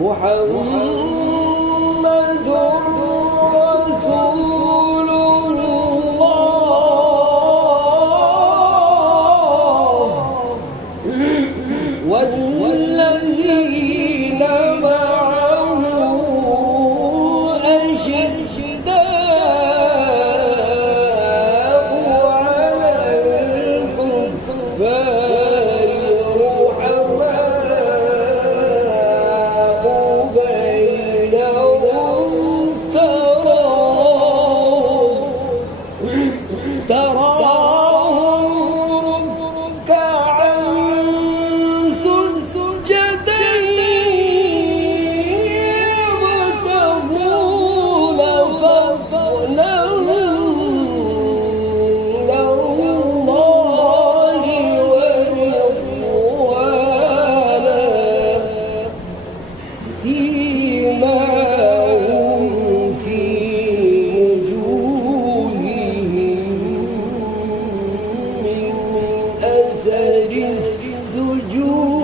محمد رسول الله والذين معه أشداء على الكفار رحماء بينهم تراهم ركعا سجدا يبتغون فضلا من الله ورضوانا سيماهم في وجوههم من أثر السجود